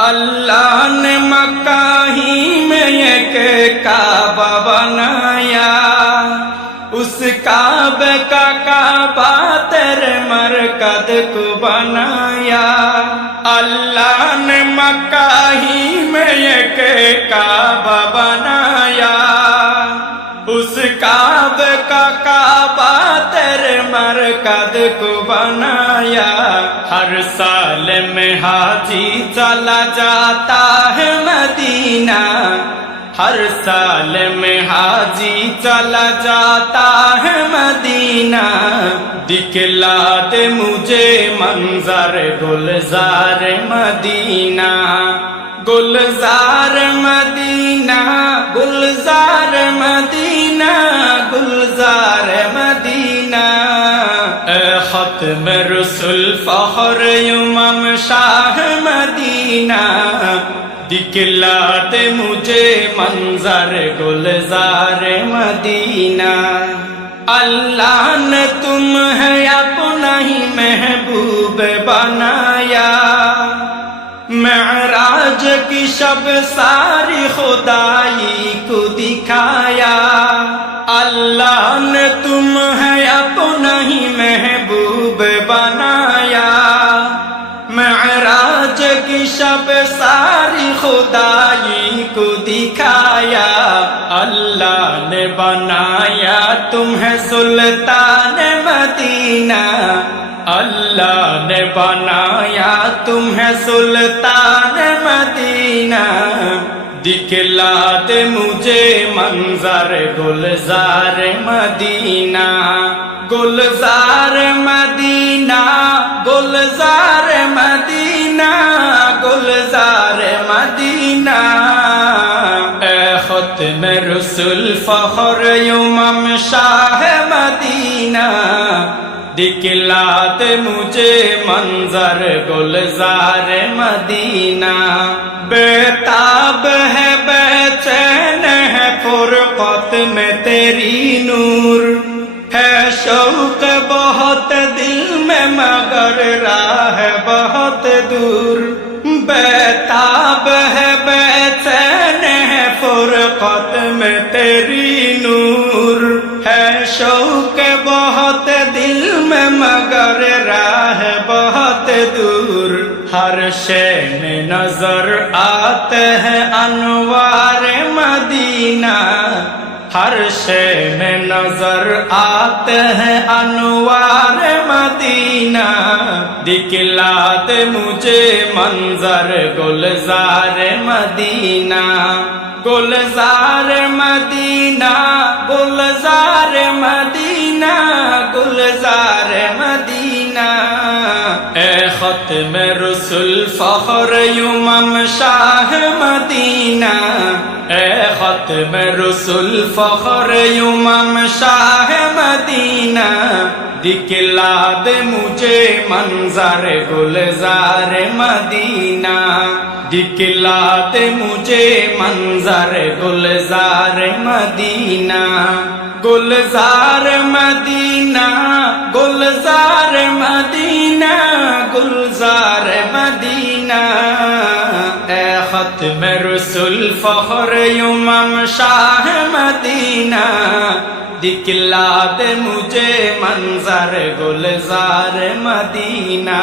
अल्लाह ने मक्का ही में एक काबा बनाया, उस काबे का काबा तेरे मरकद को बनाया। अल्लाह ने मक्का ही में एक काबा बनाया, उस काबे का काबा तेरे मरकद को बनाया। हर साल में हाजी चला जाता है मदीना, हर साल में हाजी चला जाता है मदीना। दिखला दे मुझे मंजर गुलजार मदीना, गुलजार मदीना, गुलजार मदीना, गुलजार मदीना। खत्म रसूल फख्र इमाम शाह मदीना, दिखला दे मुझे मंजर गुलजार मदीना। अल्लाह ने तुम है अपना ही महबूब बनाया, मेराज की शब सारी खुदाई को दिखाया। अल्लाह ने तुम है अपना ही महबूब बनाया, मेराज की शब सारी खुदाई को दिखाया। अल्लाह ने बनाया तुम्हें सुल्तान मदीना, अल्लाह ने बनाया तुम्हें सुल्तान मदीना। दिखला दे मुझे मंजर गुलजार मदीना, गुलजार मदीना, गुलजार मदीना, गुलजार मदीना। खत्म रसूल फख्र इमाम शाह मदीना, दिखला दे मुझे मंजर गुलजार मदीना। बेताब है बेचैन है फुरकत में तेरी नूर, है शौक बहुत दिल में मगर राह बहुत दूर। बेताब है बेचैन है फुरकत में तेरी नूर, है शौक बहुत दिल में मगर राह बहुत दूर। हर शय में नजर आते हैं अनवार मदीना, हर शय में नजर आते हैं अनवार मदीना। दिखला दे मुझे मंजर गुलजार मदीना, गुलजार मदीना, गुलजार मदीना, गुलजार मदीना। खत्म रसूल फख्र इमाम शाह मदीना, खत्म रसूल फख्र इमाम शाह मदीना। दिखला दे मुझे मंजर गुलजार मदीना, दिखला दे मुझे मंजर गुलजार मदीना, गुलजार मदीना, गुलजार मदीना, गुलजार मदीना। खत्म रसूल फख्र इमाम शाह मदीना, दिखला दे मुझे मंजर गुलजार मदीना।